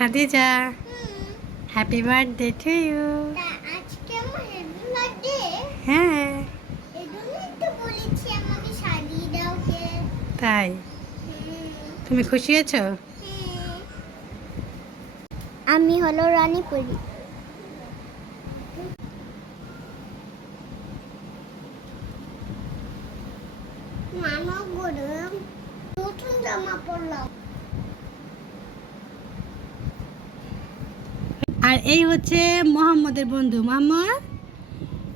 Khadija happy birthday to you আজকে আমার happy birthday হ্যাঁ। এই তো বলেছি আমাকে শাড়ি দাও কে। তাই? তুমি খুশি আছো আমি হলো রানী পরি নানা গরম। নতুন জামা পরলাম। আর এই হচ্ছে মোহাম্মদের বন্ধু। মোহাম্মদ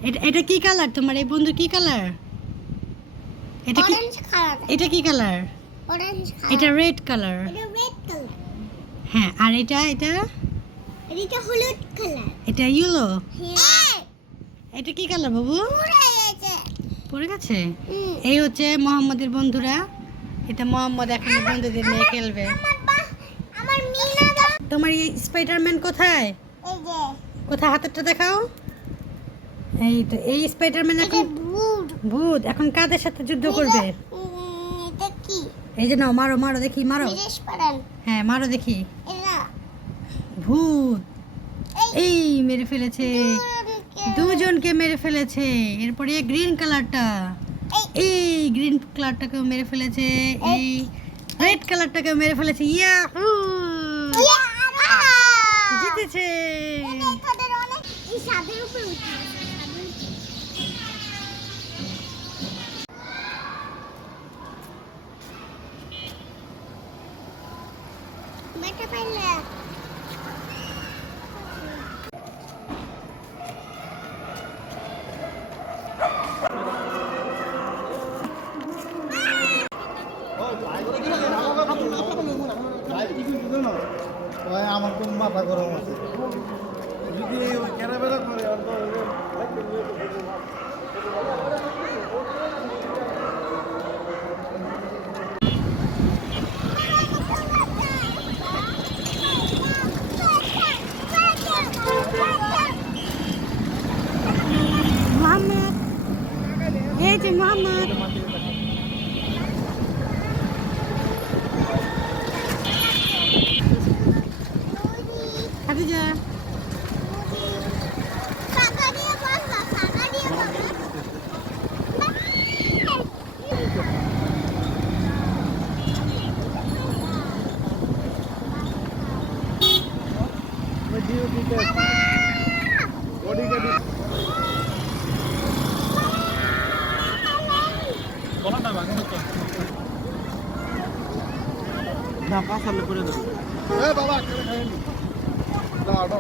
এটা এটা কি কালার তোমার এই বন্ধু কি কালার এটা কি এটা কি কালার এটা রেড কালার হ্যাঁ আর এটা এটা? এটা হলুদ কালার এটা ইয়েলো হ্যাঁ। এটা কি কালার বাবু? পড়ে গেছে। এই হচ্ছে মোহাম্মদের বন্ধুরা। এটা মোহাম্মদ এখন বন্ধুদের নিয়ে খেলবে আমার বা আমার মিনা দা তোমার এই স্পাইডারম্যান কোথায়? এই যে কোথায় হাতেরটা দেখাও। এই তো এই স্পাইডারম্যান এখন ভূত। ভূত এখন কাদের সাথে যুদ্ধ করবে? এটা কি? এই যে নাও মারো মারো দেখি মারো। হ্যাঁ মারো দেখি। ভূত। এই। এই মেরে ফেলেছে। দুজনকে। মেরে ফেলেছে। এরপরে গ্রিন কালারটা এই। গ্রিন কালারটাকেও মেরে ফেলেছে। এই। রেড কালারটাকেও মেরে ফেলেছে। ইয়া! জিতেছে তাদের অনেক এই সাদের উপরে উঠে বেটা পাইলে ওই আমার তো মাথা গরম আছে যদি কেনাবেলা করে আর তো মোহাম্মদ এই যে মোহাম্মদ খাদিজা টাকা দিয়ে বসবা টাকা দিয়ে বসবা না পাঁচালে করে দেবো বাবা। করে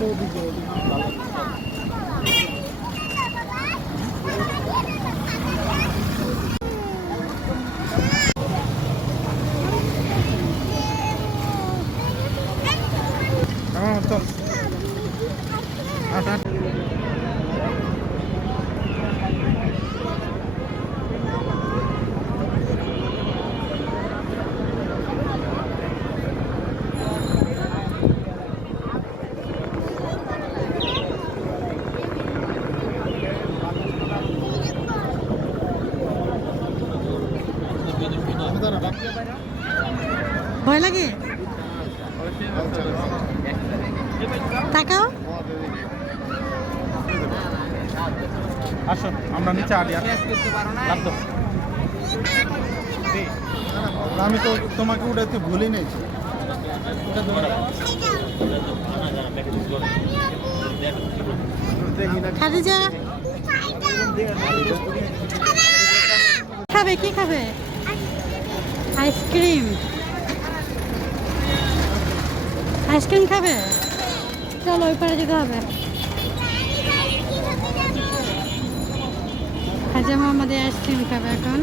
bold, bold. ভয় লাগে? তাকাও। আসো আমরা নিচে আর আমি তো তোমাকে উঠাইতে ভুলি নাই। খাদিজা। খাবে কি খাবে? আইসক্রিম আইসক্রিম খাবে? চলো ওই পারে যেতে হবে। খাজা মোহাম্মদ আইসক্রিম খাবে এখন।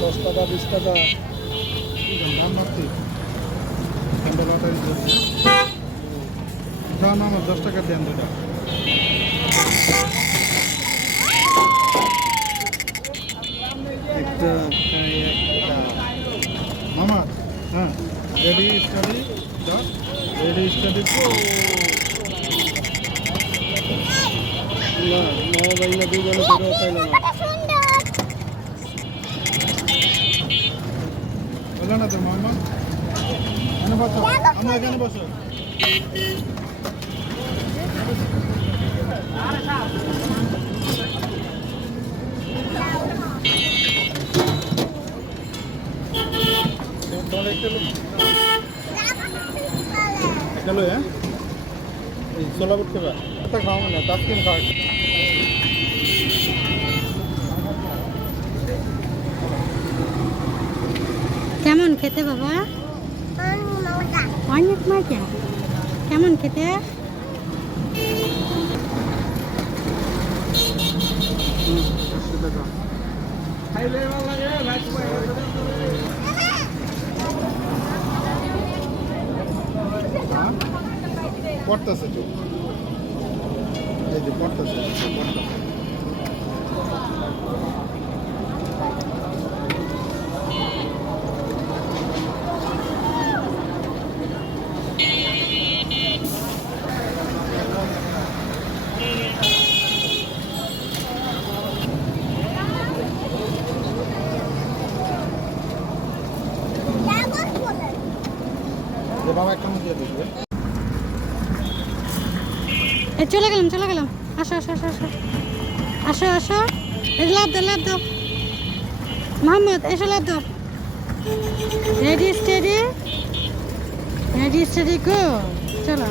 দশ টাকা বিশ টাকা। দাম না না আমার দশ টাকা দেন দুটা একটা মামা হ্যাঁ রেডি স্টাডি রেডি স্টাডি না না ভাই না দুজনে বেরো চাইল না বলো না তোর মামা এখানে বসো আমরা এখানে বসো তোমার একটা লো একটা লো হ্যাঁ এই করতে পার একটা খাওয়া না তার তিন খাওয়া কেমন খেতে বাবা? অনেক মজা। কেমন খেতে? লাগে পড়তেছে এই যে পড়তেছে পড়তেছে যে বাবা একটা মুখ দিয়ে দেখবে এই চলে গেলাম চলে গেলাম। আসো আসো আসো আসো। আসো আসো। এই লাভ দাও লাভ দাও। মোহাম্মদ এসো লাভ দাও। Ready steady ready steady go চলো।